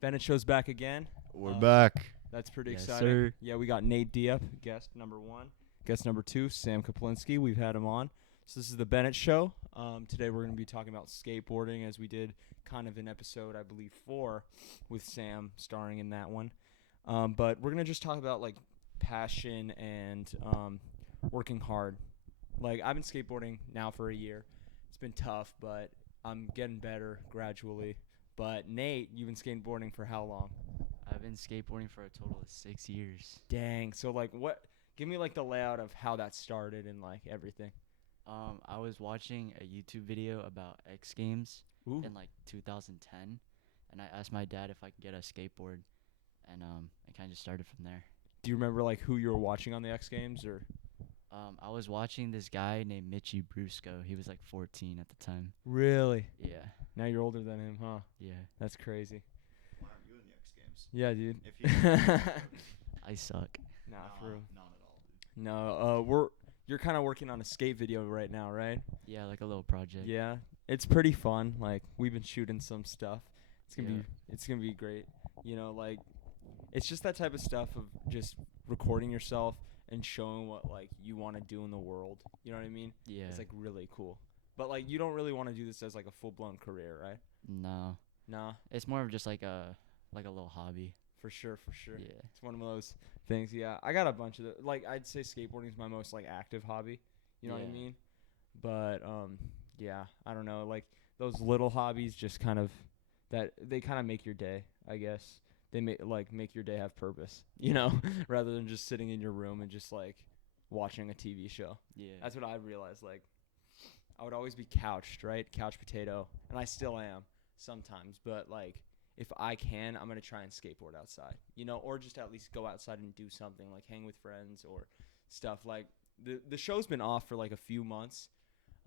Bennett Show's back again. We're back. That's pretty Yes, exciting. sir. Yeah, we got Nate Diep, guest number 1. Guest number 2, Sam Kaplinsky. We've had him on. So this is the Bennett Show. Today we're going to be talking about skateboarding, as we did kind of in episode, I believe, 4 with Sam starring in that one. But we're going to just talk about, like, passion and working hard. Like, I've been skateboarding now for a year. It's been tough, but I'm getting better gradually. But Nate, you've been skateboarding for how long? I've been skateboarding for a total of 6 years. Dang. So, like, what? Give me, like, the layout of how that started and, like, everything. I was watching a YouTube video about X Games Ooh. in, like, 2010, and I asked my dad if I could get a skateboard, and it kind of just started from there. Do you remember, like, who you were watching on the X Games? Or I was watching this guy named Mitchie Brusco. He was, like, 14 at the time. Really? Yeah. Now you're older than him, huh? Yeah. That's crazy. Why aren't you in the X Games? Yeah, dude. If you I suck. Nah, for real. not at all, dude. No, you're kind of working on a skate video right now, right? Yeah, like a little project. Yeah. It's pretty fun. Like, we've been shooting some stuff. It's gonna be great. You know, like, it's just that type of stuff of just recording yourself and showing what, like, you want to do in the world. You know what I mean? Yeah. It's, like, really cool. But, like, you don't really want to do this as, like, a full-blown career, right? No. Nah, It's more of just like a little hobby. for sure. Yeah. It's one of those things. Yeah, I got a bunch of like, I'd say skateboarding is my most, like, active hobby. You know what I Yeah. mean? But yeah, I don't know. Like, those little hobbies just kind of they kind of make your day, I guess. They make your day have purpose, you know, rather than just sitting in your room and just, like, watching a TV show. Yeah. That's what I realized. Like, I would always be couched, right? Couch potato, and I still am sometimes. But, like, if I can, I'm gonna try and skateboard outside, you know, or just at least go outside and do something, like hang with friends or stuff. Like, the show's been off for, like, a few months,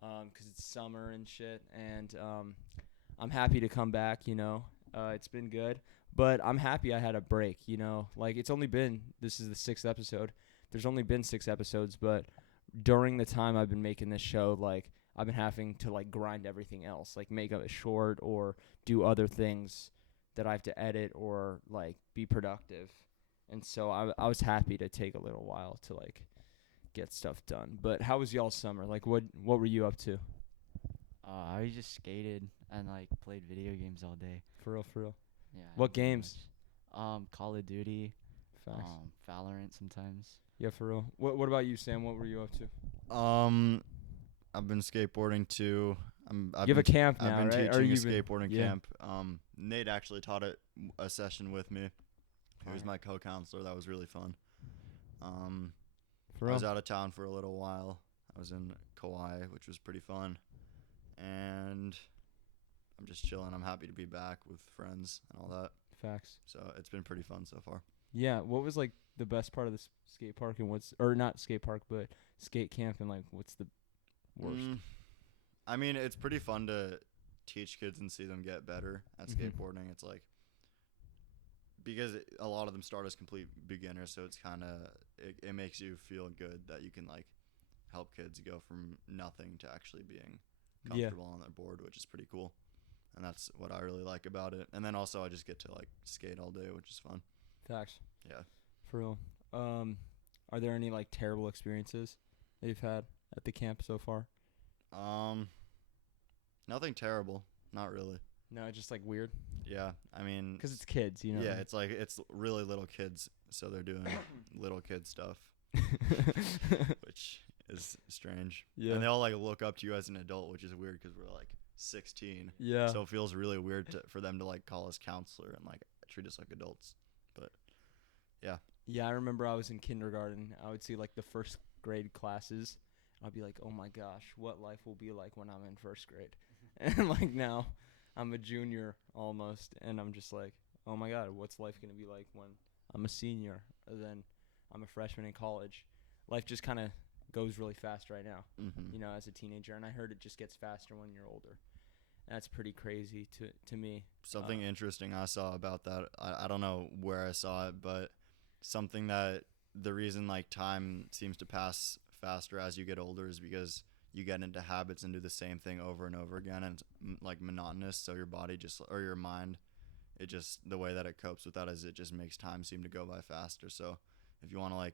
'cause it's summer and shit, and I'm happy to come back. You know, it's been good, but I'm happy I had a break. You know, like, this is the 6th episode. There's only been 6 episodes, but during the time I've been making this show, like, I've been having to, like, grind everything else, like make a short or do other things that I have to edit or, like, be productive. And so I was happy to take a little while to, like, get stuff done. But how was y'all's summer? Like, what were you up to? I just skated and, like, played video games all day. For real. Yeah. I What didn't do games? much. Call of Duty, Facts. Valorant sometimes. Yeah, for real. What about you, Sam? What were you up to? I've been skateboarding too. You have a camp now, I've been right? teaching a you've been- skateboarding yeah. camp. Nate actually taught a session with me. He was Alright. my co-counselor. That was really fun. For I real. was out of town for a little while. I was in Kauai, which was pretty fun. And I'm just chilling. I'm happy to be back with friends and all that. Facts. So it's been pretty fun so far. Yeah. What was, like, the best part of the skate park, and or not skate park, but skate camp, and, like, what's the worst? I mean, it's pretty fun to teach kids and see them get better at Mhm. skateboarding. It's like, because a lot of them start as complete beginners, so it's kind of, it makes you feel good that you can, like, help kids go from nothing to actually being Yeah. comfortable on their board, which is pretty cool. And that's what I really like about it. And then also I just get to, like, skate all day, which is fun. Facts. Yeah. For real. Are there any, like, terrible experiences that you've had at the camp so far? Nothing terrible. Not really. No, just, like, weird. Yeah. I mean, 'Cause it's kids, you know. yeah, it's like, it's really little kids, so they're doing little kid stuff, which is strange. Yeah. And they all, like, look up to you as an adult, which is weird because we're, like, 16. Yeah. So it feels really weird for them to, like, call us counselor and, like, treat us like adults. But yeah. Yeah, I remember I was in kindergarten. I would see, like, the first grade classes. I'd be like, oh my gosh, what life will be like when I'm in first grade. And, like, now I'm a junior almost, and I'm just like, oh my God, what's life going to be like when I'm a senior? And then I'm a freshman in college. Life just kind of goes really fast right now, you know, as a teenager. And I heard it just gets faster when you're older. That's pretty crazy to me. Something interesting I saw about that, I don't know where I saw it, but something that the reason, like, time seems to pass faster as you get older is because you get into habits and do the same thing over and over again, and it's like monotonous, so your body just, or your mind it just, the way that it copes with that is it just makes time seem to go by faster. So if you want to like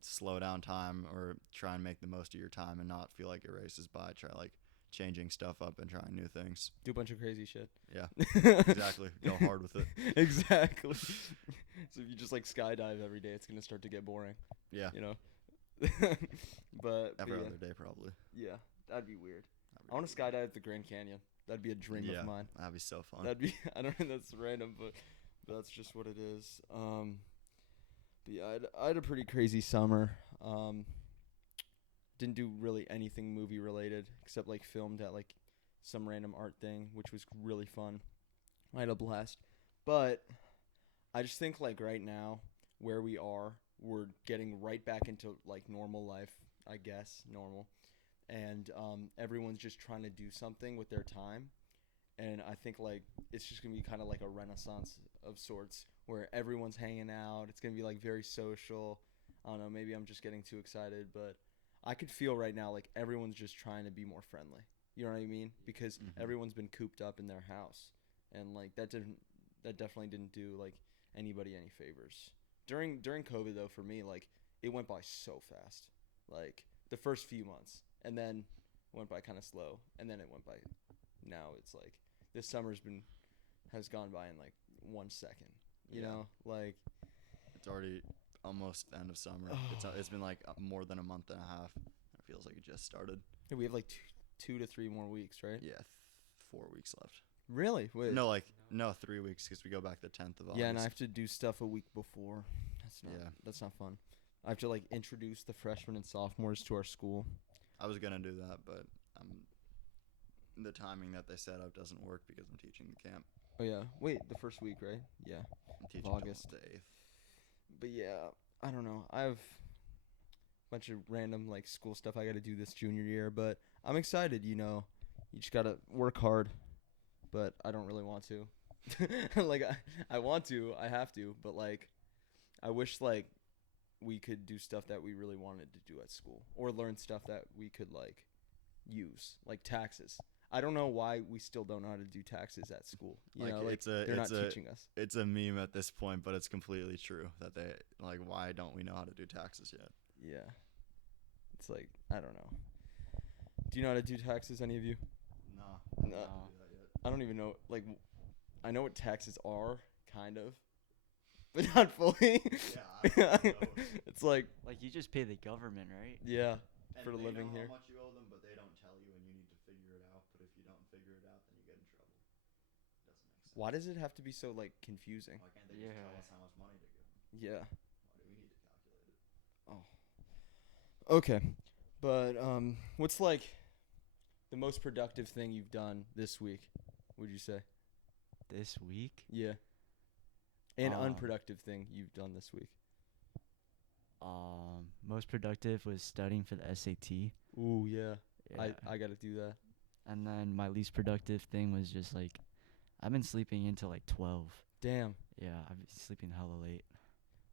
slow down time or try and make the most of your time and not feel like it races by, try like changing stuff up and trying new things. Do a bunch of crazy shit. Yeah, exactly. Go hard with it. Exactly. So if you just like skydive every day, it's gonna start to get boring. Yeah, You know. but every yeah, other day probably. yeah, that'd be weird. That'd I want be to skydive at the Grand Canyon. That'd be a dream Yeah, of mine. that'd be so fun. That'd be. I don't know. That's random, but that's just what it is. But yeah, I had a pretty crazy summer. Didn't do really anything movie related except like filmed at like some random art thing, which was really fun. I had a blast. But I just think like right now where we are, we're getting right back into like normal life, I guess, normal. And everyone's just trying to do something with their time. And I think like it's just gonna be kind of like a renaissance of sorts where everyone's hanging out. It's gonna be like very social. I don't know, maybe I'm just getting too excited, but I could feel right now like everyone's just trying to be more friendly. You know what I mean? Because everyone's been cooped up in their house, and like that definitely didn't do like anybody any favors. During COVID though, for me, like it went by so fast. Like the first few months, and then went by kind of slow, and then it went by. Now it's like this has gone by in like 1 second. You know, like It's already almost the end of summer. It's been like more than a month and a half. It feels like it just started. we have like 2 to 3 more weeks, right? Yeah, 4 weeks left. Really? Wait. No, 3 weeks because we go back the 10th of August. Yeah, and I have to do stuff a week before. Yeah. That's not fun. I have to like introduce the freshmen and sophomores to our school. I was gonna do that, but the timing that they set up doesn't work because I'm teaching the camp. Oh yeah. Wait, the first week, right? Yeah. I'm teaching August. till the 8th. But yeah, I don't know. I have a bunch of random like school stuff I got to do this junior year, but I'm excited, you know. You just got to work hard, but I don't really want to. Like I want to, I have to, but like I wish like we could do stuff that we really wanted to do at school or learn stuff that we could like use, like taxes. I don't know why we still don't know how to do taxes at school. You know, like they're not teaching us. It's a meme at this point, but it's completely true that they like. Why don't we know how to do taxes yet? Yeah. It's like, I don't know. Do you know how to do taxes, any of you? No. No. I don't even know. Like, I know what taxes are, kind of, but not fully. Yeah. It's like Like you just pay the government, right? yeah, And for they living know here. how much you owe them, but they don't tell you, and you need to figure it out. But if you don't figure it out, then you get in trouble. Doesn't make sense. Why does it have to be so like confusing? Why can't they just tell Yeah. us how much money to give them? Yeah. Why do we need to calculate it? Okay. But what's like the most productive thing you've done this week? Would you say? This week? Yeah. An Um, unproductive thing you've done this week. Most productive was studying for the SAT. Ooh, yeah. Yeah. I got to do that. And then my least productive thing was just like, I've been sleeping until like 12. Damn. Yeah, I've been sleeping hella late.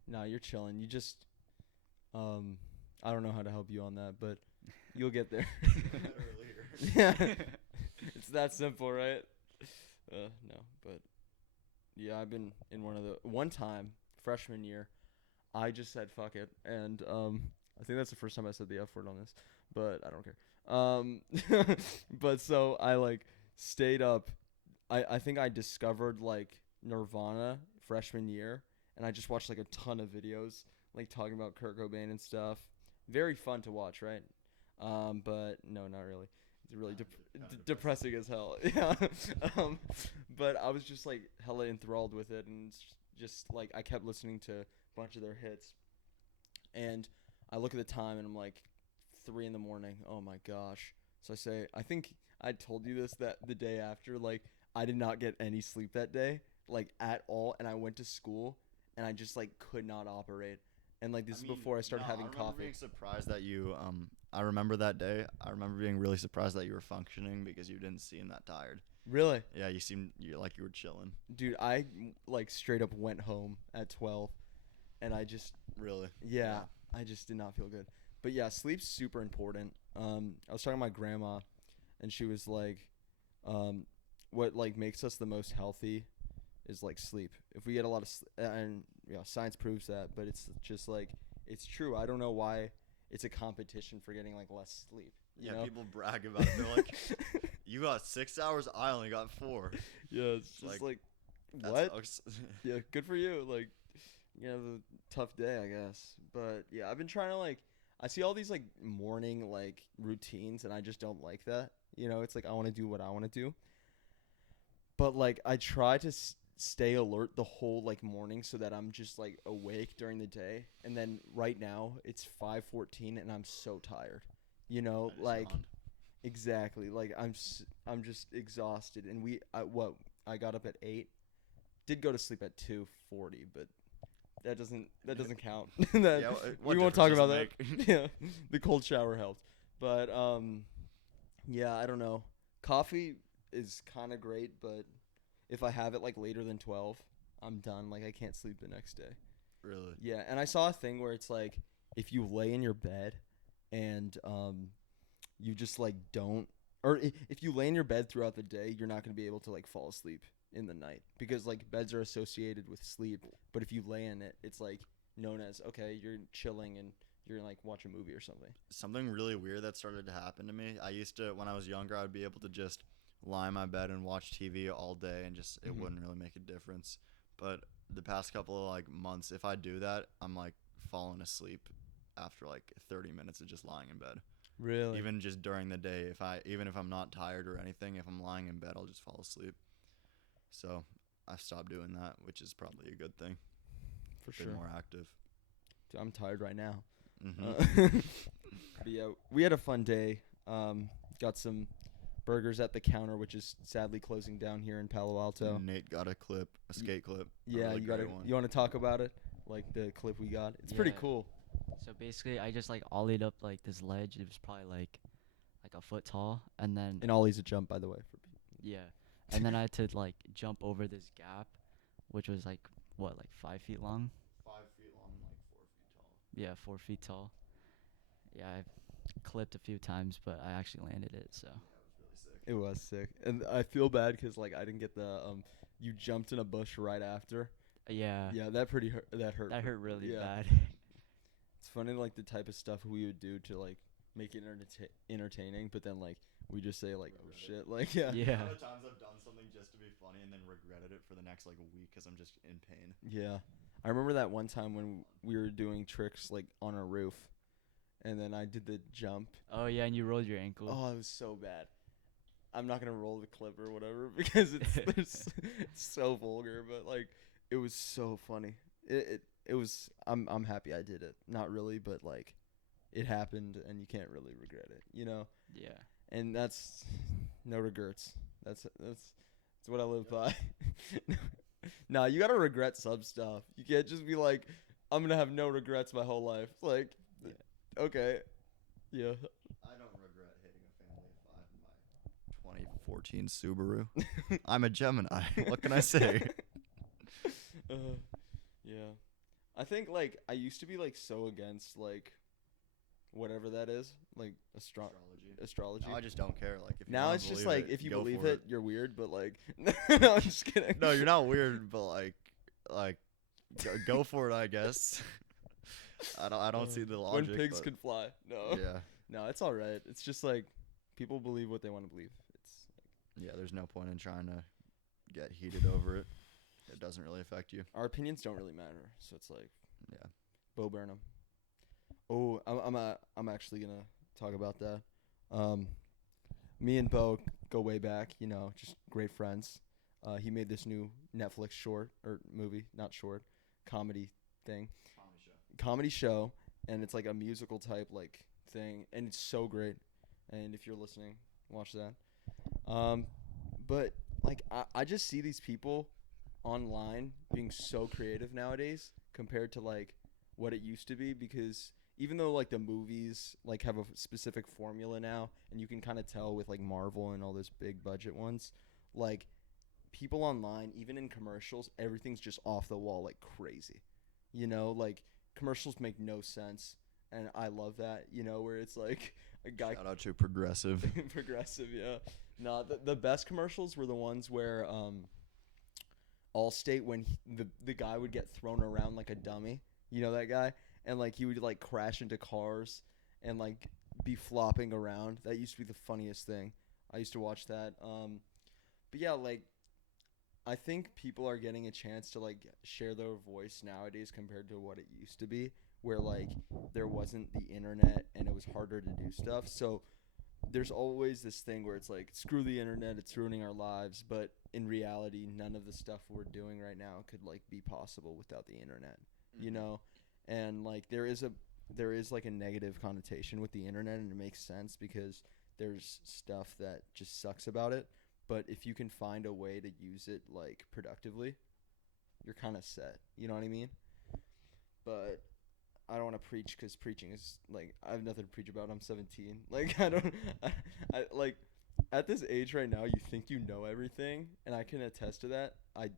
No, you're chilling. You just I don't know how to help you on that, but you'll get there. Earlier. Yeah. It's that simple, right? No, but yeah, I've been in one time freshman year, I just said fuck it, and I think that's the first time I said the F word on this, but I don't care. But so I like stayed up. I think I discovered like Nirvana freshman year, and I just watched like a ton of videos like talking about Kurt Cobain and stuff. Very fun to watch, right? But no, not really. It's really depressing as hell. Yeah. But I was just like hella enthralled with it, and just like I kept listening to a bunch of their hits. And I look at the time, and I'm like 3 a.m. Oh my gosh. So I say, I think I told you this that the day after, like I did not get any sleep that day, like at all, and I went to school, and I just like could not operate. And like this is before I started having I remember coffee. being surprised that you I remember that day. I remember being really surprised that you were functioning because you didn't seem that tired. Really? Yeah, you like you were chilling. Dude, I like straight up went home at 12, and I just Really? yeah, I just did not feel good. But yeah, sleep's super important. I was talking to my grandma, and she was like, what like makes us the most healthy is like sleep. If we get a lot of and science proves that, but it's just like it's true. I don't know why it's a competition for getting like less sleep. You know? People brag about it. They're like, you got 6 hours, I only got 4. Yeah, it's just like That what? sucks. Yeah, good for you. Like, you have a tough day, I guess. But yeah, I've been trying to like. I see all these like morning like routines, and I just don't like that. It's like I want to do what I want to do. But like I try to stay alert the whole like morning so that I'm just like awake during the day. And then right now it's 5:14 and I'm so tired. Like yawned. exactly. Like I'm just exhausted. And I got up at 8. Did go to sleep at 2:40, but that doesn't count. What We won't talk difference about does that. it make? Yeah, the cold shower helped, but yeah, I don't know. Coffee is kind of great, but if I have it like later than 12, I'm done. Like I can't sleep the next day. Really? Yeah, and I saw a thing where it's like if you lay in your bed and you just like don't, or if you lay in your bed throughout the day, you're not gonna be able to like fall asleep in the night because like beds are associated with sleep, but if you lay in it, it's like known as okay, you're chilling and you're gonna like watch a movie or something. Something really weird that started to happen to me. I used to, when I was younger, I would be able to just lie in my bed and watch TV all day and just it wouldn't really make a difference. But the past couple of like months, if I do that, I'm like falling asleep after like 30 minutes of just lying in bed. Really? Even just during the day, even if I'm not tired or anything, if I'm lying in bed, I'll just fall asleep. So I've stopped doing that, which is probably a good thing. For Been sure. more active. Dude, I'm tired right now. Mm-hmm. But yeah, we had a fun day. Got some burgers at the counter, which is sadly closing down here in Palo Alto. Nate got a skate clip. Yeah, really you got great to. one. You want to talk about it? Like the clip we got. It's pretty Yeah. cool. So basically, I just like ollied up like this ledge. It was probably like a foot tall, and then And Ollie's a jump, by the way. yeah, and then I had to like jump over this gap, which was like what, like 5 feet long? 5 feet long, like 4 feet tall. Yeah, 4 feet tall. Yeah, I clipped a few times, but I actually landed it. So Yeah, it was really sick. It was sick, and I feel bad because like I didn't get the You jumped in a bush right after. yeah, Yeah, that hurt. That hurt. that hurt really Yeah. bad. It's funny like the type of stuff we would do to like make it entertaining, but then like we just say like, oh Regret it. shit, like yeah. Yeah. A lot of times I've done something just to be funny and then regretted it for the next like week because I'm just in pain. Yeah. I remember that one time when we were doing tricks like on a roof, and then I did the jump. Oh yeah, and you rolled your ankle. Oh, it was so bad. I'm not gonna roll the clip or whatever because it's so vulgar, but like it was so funny. It was. I'm happy I did it. Not really, but like it happened, and you can't really regret it, you know. Yeah. And that's no regrets. That's what I live by. Nah, you gotta regret some stuff. You can't just be like, I'm gonna have no regrets my whole life. Like, Yeah. okay, yeah. I don't regret hitting a family of 5 in my 2014 Subaru. I'm a Gemini. What can I say? Yeah. I think like I used to be like so against like whatever that is, like astrology. No, I just don't care. Like if you Now wanna it's just believe like it, if you go believe for it, you're weird, but like no, I'm just kidding. No, you're not weird, but like go for it, I guess. I don't see the logic. When pigs but can fly. No. yeah, No, it's all right. It's just like people believe what they want to believe. It's yeah. There's no point in trying to get heated over it. It doesn't really affect you. our opinions don't really matter. So it's like Yeah. Bo Burnham. Oh, I'm actually gonna talk about that. Me and Bo go way back. You know, just great friends. He made this new Netflix short or movie, not short, comedy thing, comedy show, and it's like a musical type like thing, and it's so great. And if you're listening, watch that. But like I just see these people online being so creative nowadays compared to like what it used to be, because even though like the movies like have a specific formula now, and you can kind of tell with like Marvel and all those big budget ones, like people online, even in commercials, everything's just off the wall like crazy. You know, like commercials make no sense, and I love that, you know, where it's like a guy Shout out to Progressive. progressive, yeah. No, the best commercials were the ones where Allstate when the guy would get thrown around like a dummy. You know that guy? And like he would like crash into cars and like be flopping around. That used to be the funniest thing. I used to watch that. But yeah, like I think people are getting a chance to like share their voice nowadays compared to what it used to be, where like there wasn't the internet and it was harder to do stuff. So there's always this thing where it's like screw the internet, it's ruining our lives, but in reality none of the stuff we're doing right now could like be possible without the internet, you know. And like there is like a negative connotation with the internet, and it makes sense because there's stuff that just sucks about it, but if you can find a way to use it like productively, you're kind of set, you know what I mean? But I don't want to preach because preaching is like I have nothing to preach about. I'm 17. Like I don't, I like at this age right now. You think you know everything, and I can attest to that. I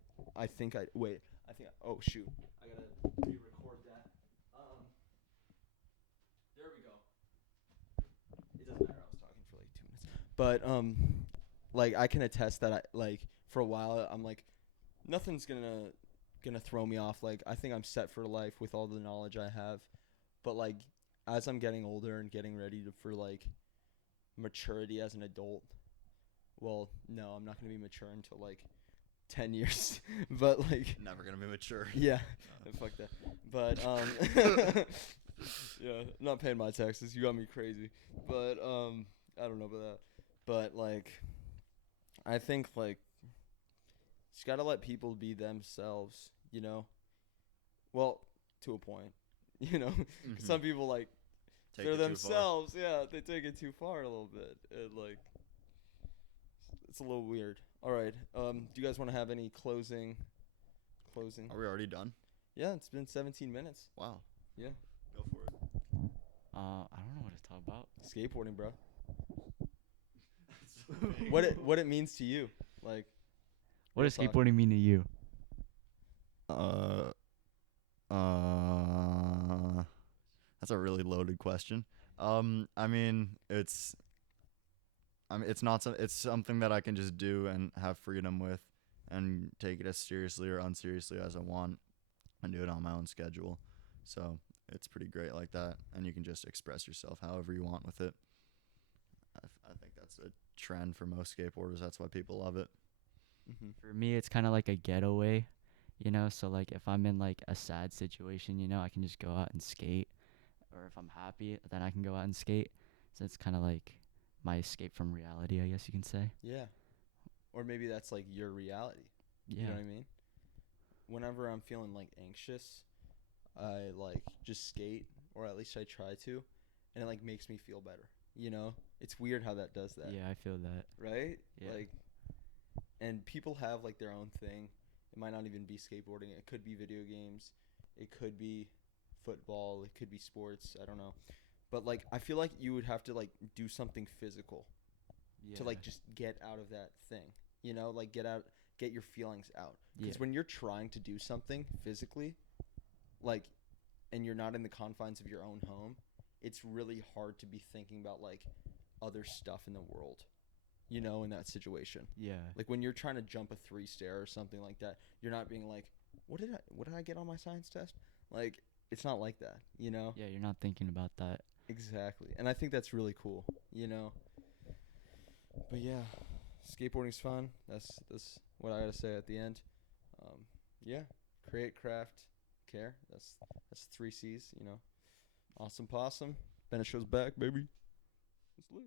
think I wait. I think oh shoot, I gotta re-record that. There we go. It doesn't matter. I was talking for like 2 minutes, but like I can attest that I like for a while I'm like nothing's gonna throw me off. Like I think I'm set for life with all the knowledge I have. But like as I'm getting older and getting ready for like maturity as an adult, well, no, I'm not gonna be mature until like 10 years. But like Never gonna be mature. yeah, fuck that. But yeah, not paying my taxes. You got me crazy. But I don't know about that. But like I think like just gotta let people be themselves, you know? Well, to a point, you know? Some people, like, Take they're it too far. themselves. Yeah, they take it too far a little bit. And, like, it's a little weird. All right. Do you guys want to have any closing? Are we already done? Yeah, it's been 17 minutes. Wow. Yeah. Go for it. I don't know what to talk about. Skateboarding, bro. That's so big. What it means to you. Like, What does real talk. skateboarding mean to you? That's a really loaded question. I mean, it's not it's something that I can just do and have freedom with, and take it as seriously or unseriously as I want, and do it on my own schedule. So it's pretty great like that, and you can just express yourself however you want with it. I think that's a trend for most skateboarders. That's why people love it. For me, it's kind of like a getaway, you know? So, like, if I'm in, like, a sad situation, you know, I can just go out and skate. Or if I'm happy, then I can go out and skate. So it's kind of like my escape from reality, I guess you can say. Yeah. Or maybe that's, like, your reality. Yeah. You know what I mean? Whenever I'm feeling, like, anxious, I, like, just skate, or at least I try to, and it, like, makes me feel better, you know? It's weird how that does that. Yeah, I feel that. Right? Yeah. Like, and people have, like, their own thing. It might not even be skateboarding. It could be video games. It could be football. It could be sports. I don't know. But, like, I feel like you would have to, like, do something physical to, like, just get out of that thing, you know? Like, get your feelings out. Because when you're trying to do something physically, like, and you're not in the confines of your own home, it's really hard to be thinking about, like, other stuff in the world, you know, in that situation. Yeah. Like, when you're trying to jump a 3-stair or something like that, you're not being like, what did I get on my science test? Like, it's not like that, you know? Yeah, you're not thinking about that. Exactly. And I think that's really cool, you know? But yeah, skateboarding's fun. That's what I gotta say at the end. Yeah, create, craft, care. That's 3 C's, you know? Awesome possum. BENNETT Show's back, baby. It's lit.